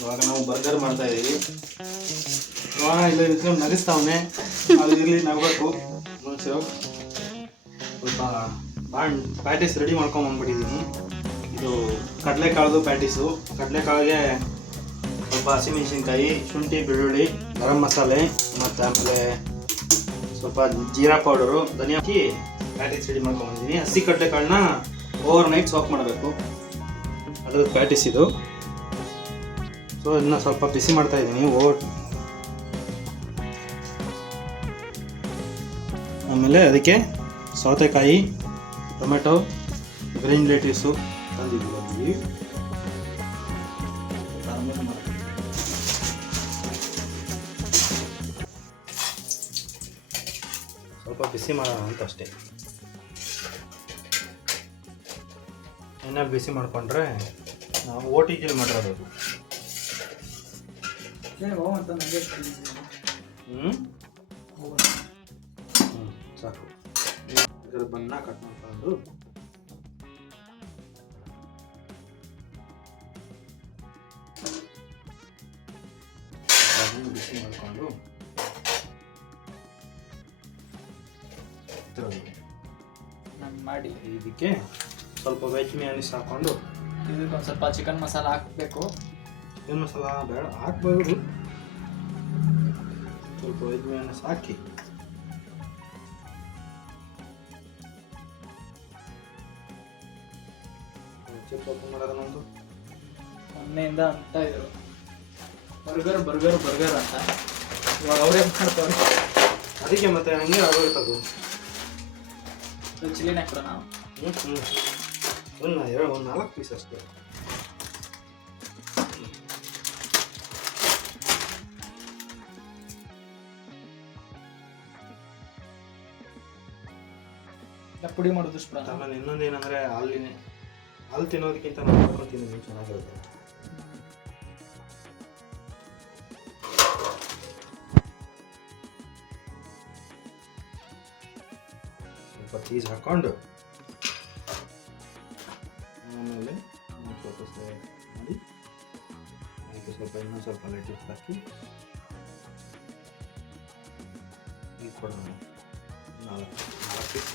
ಇವಾಗ ನಾವು ಬರ್ಗರ್ ಮಾಡ್ತಾ ಇದ್ದೀವಿ. ಇಲ್ಲ ಇಸ್ಕೊಂಡು ನಗಿಸ್ತಾವನೆ, ಅದು ಇರಲಿ ನಗಬೇಕು. ಸ್ವಲ್ಪ ಪ್ಯಾಟೀಸ್ ರೆಡಿ ಮಾಡ್ಕೊಂಬಂದ್ಬಿಟ್ಟಿದ್ದೀನಿ. ಇದು ಕಡಲೆಕಾಳದು ಪ್ಯಾಟೀಸು. ಕಡಲೆಕಾಳಿಗೆ ಸ್ವಲ್ಪ ಹಸಿಮೆಣಸಿನ್ಕಾಯಿ, ಶುಂಠಿ, ಬೆಳ್ಳುಳ್ಳಿ, ಗರಂ ಮಸಾಲೆ ಮತ್ತು ಆಮೇಲೆ ಸ್ವಲ್ಪ ಜೀರಾ ಪೌಡರು, ಧನಿಯಾ ಹಾಕಿ ಪ್ಯಾಟೀಸ್ ರೆಡಿ ಮಾಡ್ಕೊಂಬಂದಿದ್ದೀನಿ. ಹಸಿ ಕಡಲೆಕಾಳನ್ನ ಓವರ್ ನೈಟ್ ಸಾಕ್ ಮಾಡಬೇಕು. ಅದ್ರದ್ದು ಪ್ಯಾಟೀಸ್ ಇದು. ಸೊ ಇದನ್ನ ಸ್ವಲ್ಪ ಬಿಸಿ ಮಾಡ್ತಾ ಇದ್ದೀನಿ. ಆಮೇಲೆ ಅದಕ್ಕೆ ಸೌತೆಕಾಯಿ, ಟೊಮೆಟೊ, ಗ್ರೀನ್ ಲೆಟೀಸು ತಂದಿದ್ದೀವಿ. ಸ್ವಲ್ಪ ಬಿಸಿ ಮಾಡೋಣ ಅಂತ ಅಷ್ಟೇ. ಎಣ್ಣೆಲಿ ಬಿಸಿ ಮಾಡಿಕೊಂಡ್ರೆ ನಾವು OTGಲಿ ಮಾಡಿರೋದು. ಸಾಕು. ಇದರ ಬಣ್ಣ ಕಟ್ ಮಾಡ್ಕೊಂಡು ಬಿಸಿ ಮಾಡಿಕೊಂಡು ಮಾಡಿ ಇದಕ್ಕೆ ಸ್ವಲ್ಪ ವೆಜ್ ಮಿಯಾನಿಸ್ ಹಾಕೊಂಡು ಇದಕ್ಕೆ ಒಂದು ಸ್ವಲ್ಪ ಚಿಕನ್ ಮಸಾಲ ಹಾಕಬೇಕು. ಚಿಕನ್ ಮಸಾಲ ಬೇಡ, ಹಾಕ್ಬೋದು. ಸ್ವಲ್ಪ ವೆಜ್ ಮಿಯಾನಿಸ್ ಹಾಕಿ ಓಪನ್ ಮಾಡೋದು. ನಮ್ಮದು ಮೊನ್ನೆಯಿಂದ ಅಂತ ಇದ್ರು ಬರ್ಗರ್ ಬರ್ಗರ್ ಬರ್ಗರ್ ಅಂತ. ಇವಾಗ ಅವರೇ ಮಾಡ್ತಾರೆ. ಅದಕ್ಕೆ ಮತ್ತೆ ಹಂಗೆ ಆಗೋಯ್ತದು. ಚಿಲ್ಲಿನ ಹಾಕೋಣ ನಾವು. ಒಂದು 4 ಪೀಸ್ ಅಷ್ಟೇ. ಪುಡಿ ಮಾಡೋದು ಇಷ್ಟ. ಆಮೇಲೆ ಇನ್ನೊಂದೇನಂದರೆ ಹಾಲು ತಿನ್ನೋದಕ್ಕಿಂತ ನಾನು ಮಾಡ್ಕೊಂಡು ತಿನ್ನೋದು ಚೆನ್ನಾಗಿರುತ್ತೆ. ಸ್ವಲ್ಪ ಚೀಸ್ ಹಾಕ್ಕೊಂಡು ಆಮೇಲೆ ಸ್ವಲ್ಪ ಮಾಡಿ ಅದಕ್ಕೆ ಸ್ವಲ್ಪ ಇನ್ನೂ ಸ್ವಲ್ಪ ಲೆಟೀಸ್ ಹಾಕಿ ಈಗ ಕೊಡೋಣ. 4 ಪೀಸ್.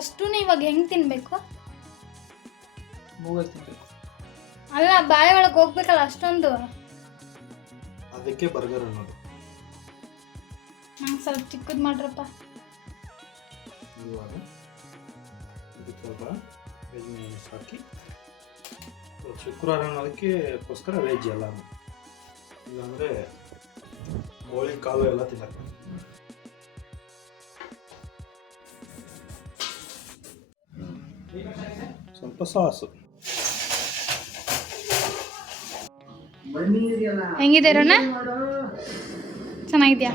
ಅಷ್ಟು ಇವಾಗ ಹೆಂಗೆ ತಿನ್ನಬೇಕು? ಮೂಗಲ್ಲಿ ತಿನ್ನಬೇಕು. ಅಲ್ಲ, ಬಾಯಿ ಒಳಗೆ ಹೋಗ್ಬೇಕಲ್ಲ ಅಷ್ಟೊಂದು. ಅದಕ್ಕೆ ಬರ್ಗರ್ ಅನ್ನೋದು. ನಂಗೆ ಸ್ವಲ್ಪ ಚಿಕ್ಕದು ಮಾಡ್ರಪ್ಪ. ಇವಾಗ ಇದಕ್ಕೆ ಸ್ವಲ್ಪ ವೆಜ್ ಮಿಯಾನಿಸ್ ಹಾಕಿ, ಶುಕ್ರವಾರ ಅನ್ನೋದಕ್ಕೋಸ್ಕರ ವೆಜ್ ಎಲ್ಲ, ಇಲ್ಲಾಂದರೆ ಕೋಳಿ ಕಾಲು ಎಲ್ಲ ತಿನ್ನಕ್ಕೆ. ಸ್ವಲ್ಪ ಸಾಸು. ಹೆಂಗಿದೆ ರೋಣ? ಚೆನ್ನಾಗಿದ್ಯಾ?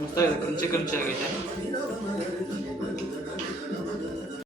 ಮಸ್ತಾಗಿದೆ, ಕ್ರಂಚಿ ಕ್ರಂಚಿ ಆಗಿದೆ.